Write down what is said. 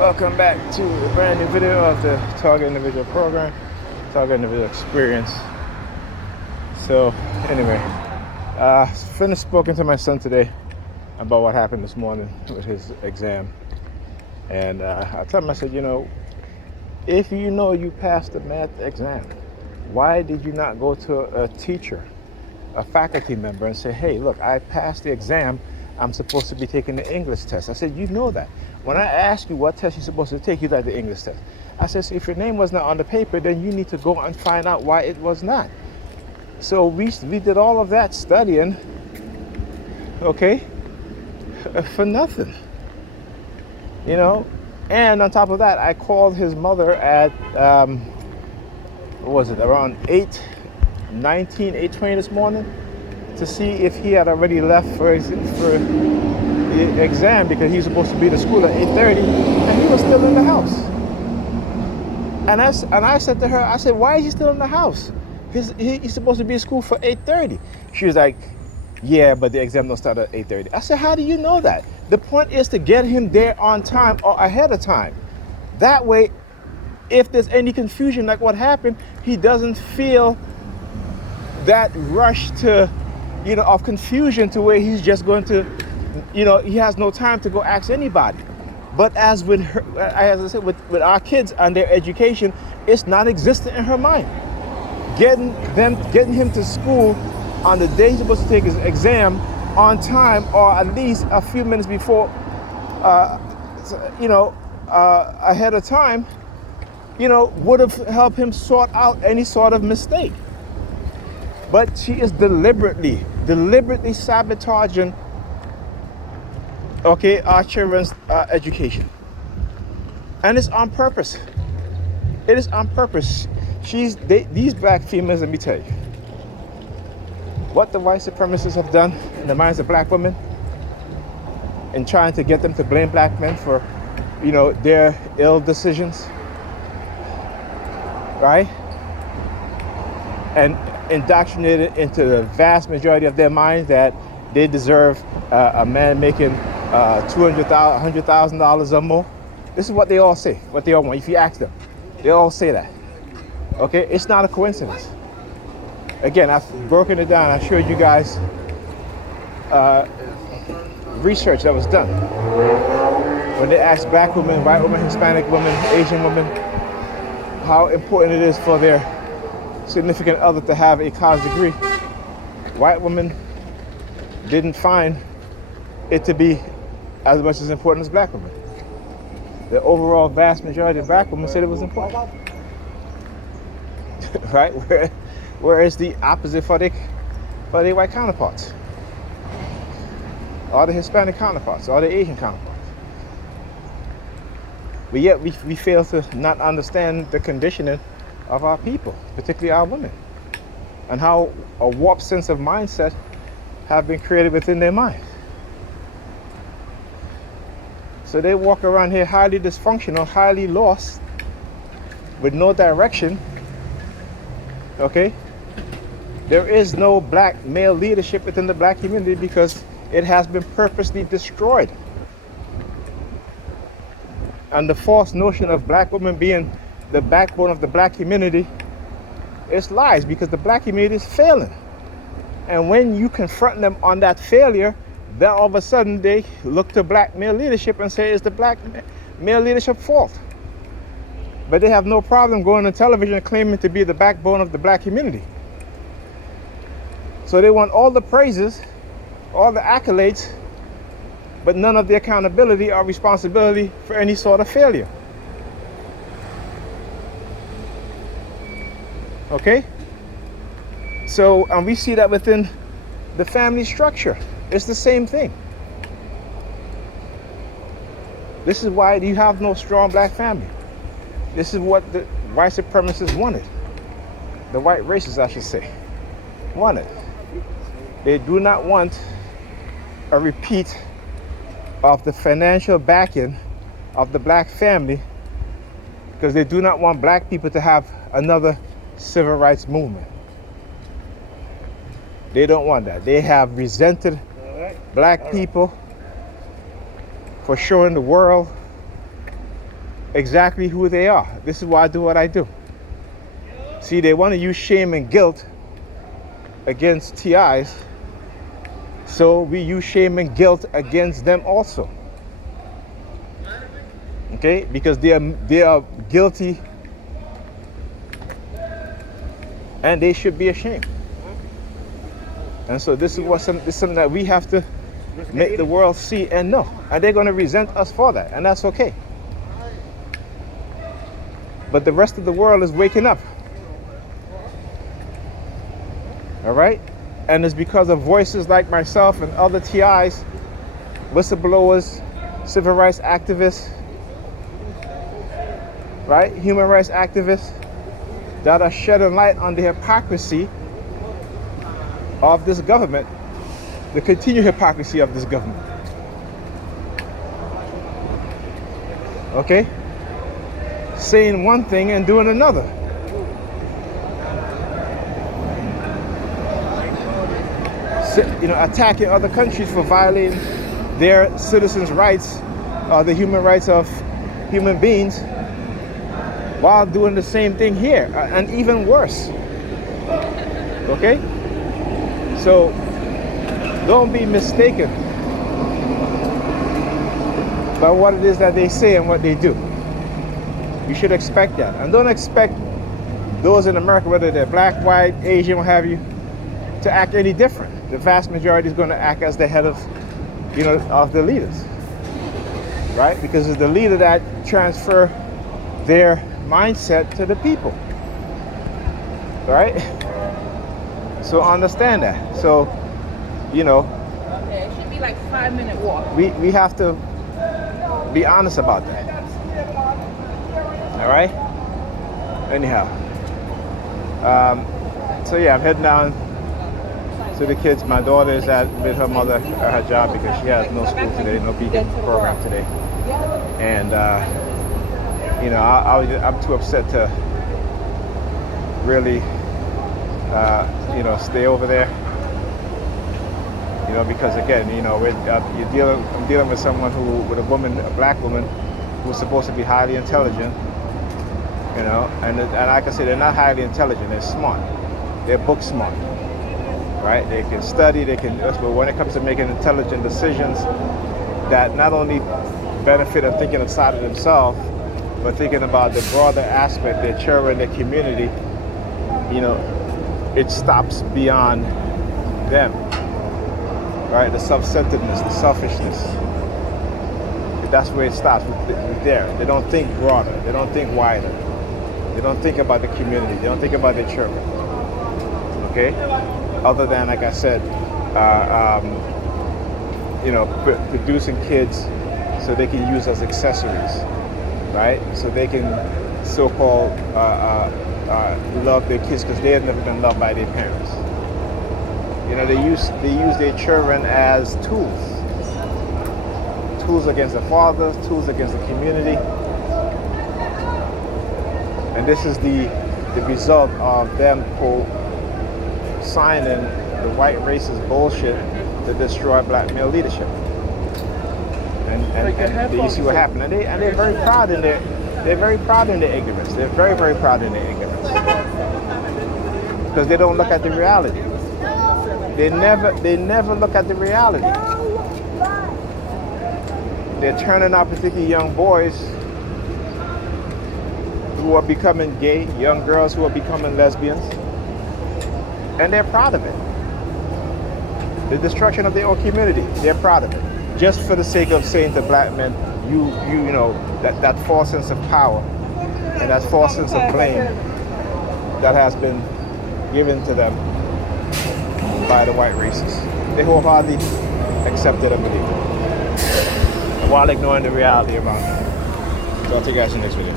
Welcome back to a brand new video of the Target Individual Program, Target Individual Experience. So anyway, finished spoken to my son today about what happened this morning with his exam. And I told him, I said, if you know you passed the math exam, why did you not go to a teacher, a faculty member, and say, hey, look, I passed the exam. I'm supposed to be taking the English test. I said, you know that. When I asked you what test you're supposed to take, you like the English test. I said, so if your name was not on the paper, then you need to go and find out why it was not. So we did all of that studying, okay, for nothing, And on top of that, I called his mother at, what was it, around 8:20 this morning to see if he had already left for the exam, because he was supposed to be at school at 8:30 and he was still in the house. And I said to her, I said, why is he still in the house? He's supposed to be at school for 8:30. She was like, yeah, but the exam don't start at 8:30. I said, how do you know that? The point is to get him there on time or ahead of time. That way, if there's any confusion like what happened, he doesn't feel that rush of confusion to where he's just going to, he has no time to go ask anybody. But as with her, as I said, with our kids and their education, it's not existent in her mind. Getting him to school on the day he's supposed to take his exam on time, or at least a few minutes before, ahead of time, would have helped him sort out any sort of mistake. But she is deliberately sabotaging, our children's education. And it's on purpose. It is on purpose. These black females, let me tell you, what the white supremacists have done in the minds of black women in trying to get them to blame black men for, their ill decisions, right? And indoctrinated into the vast majority of their minds that they deserve a man making $200,000, $100,000 or more. This is what they all say, what they all want. If you ask them, they all say that. Okay, it's not a coincidence. Again, I've broken it down. I showed you guys research that was done when they asked black women, white women, Hispanic women, Asian women, how important it is for their significant other to have a college degree. White women didn't find it to be as much as important as black women. The overall vast majority of black women said it was important. Right? Whereas the opposite for their white counterparts, or the Hispanic counterparts, or the Asian counterparts. But yet we fail to not understand the conditioning of our people, particularly our women, and how a warped sense of mindset have been created within their mind. So they walk around here highly dysfunctional, highly lost, with no direction. Okay? There is no black male leadership within the black community because it has been purposely destroyed. And the false notion of black women being the backbone of the black community is lies, because the black community is failing. And when you confront them on that failure, then all of a sudden they look to black male leadership and say it's the black male leadership fault. But they have no problem going on television and claiming to be the backbone of the black community. So they want all the praises, all the accolades, but none of the accountability or responsibility for any sort of failure. Okay? So, and we see that within the family structure. It's the same thing. This is why you have no strong black family. This is what the white supremacists wanted. The white racists, I should say, wanted. They do not want a repeat of the financial backing of the black family, because they do not want black people to have another civil rights movement. They don't want that. They have resented black people for showing the world exactly who they are. This is why I do what I do. See, they want to use shame and guilt against TIs, so we use shame and guilt against them also. Okay, because they are guilty, and they should be ashamed. And so this is something that we have to make the world see and know, and they're going to resent us for that, and that's okay. But the rest of the world is waking up. All right? And it's because of voices like myself and other TIs, whistleblowers, civil rights activists, right? Human rights activists that are shedding light on the hypocrisy of this government, the continued hypocrisy of this government. Okay? Saying one thing and doing another. Attacking other countries for violating their citizens' rights, the human rights of human beings, while doing the same thing here, and even worse. Okay? So don't be mistaken by what it is that they say and what they do. You should expect that. And don't expect those in America, whether they're black, white, Asian, what have you, to act any different. The vast majority is going to act as the head of, of the leaders, right? Because it's the leader that transfer their mindset to the people, right? So understand that. So, Okay, it should be like 5-minute walk. We have to be honest about that. All right? Anyhow. So yeah, I'm heading down to the kids. My daughter is with her mother at her job because she has no school today, no beacon program today. And, I'm too upset to really, stay over there. Because again, I'm dealing with someone with a black woman who's supposed to be highly intelligent, and like I said, they're not highly intelligent, they're smart. They're book smart, right? They can study, but when it comes to making intelligent decisions that not only benefit of thinking outside of themselves, but thinking about the broader aspect, their children, their community, it stops beyond them. Right, the self-centeredness, the selfishness. That's where it stops with there. They don't think broader. They don't think wider. They don't think about the community. They don't think about their children. Okay? Other than, like I said, producing kids so they can use as accessories, right? So they can so-called love their kids because they have never been loved by their parents. They use their children as tools against the fathers, tools against the community. And this is the result of them signing the white racist bullshit to destroy black male leadership. And you see what happened. And they're very proud in their ignorance. They're very, very proud in their ignorance. Because they don't look at the reality. They never look at the reality. They're turning out particularly young boys who are becoming gay, young girls who are becoming lesbians, and they're proud of it. The destruction of their own community, they're proud of it. Just for the sake of saying to black men, that false sense of power and that false sense of blame that has been given to them by the white races. They wholeheartedly accept it and believe it, while ignoring the reality around them. So I'll take you guys in the next video.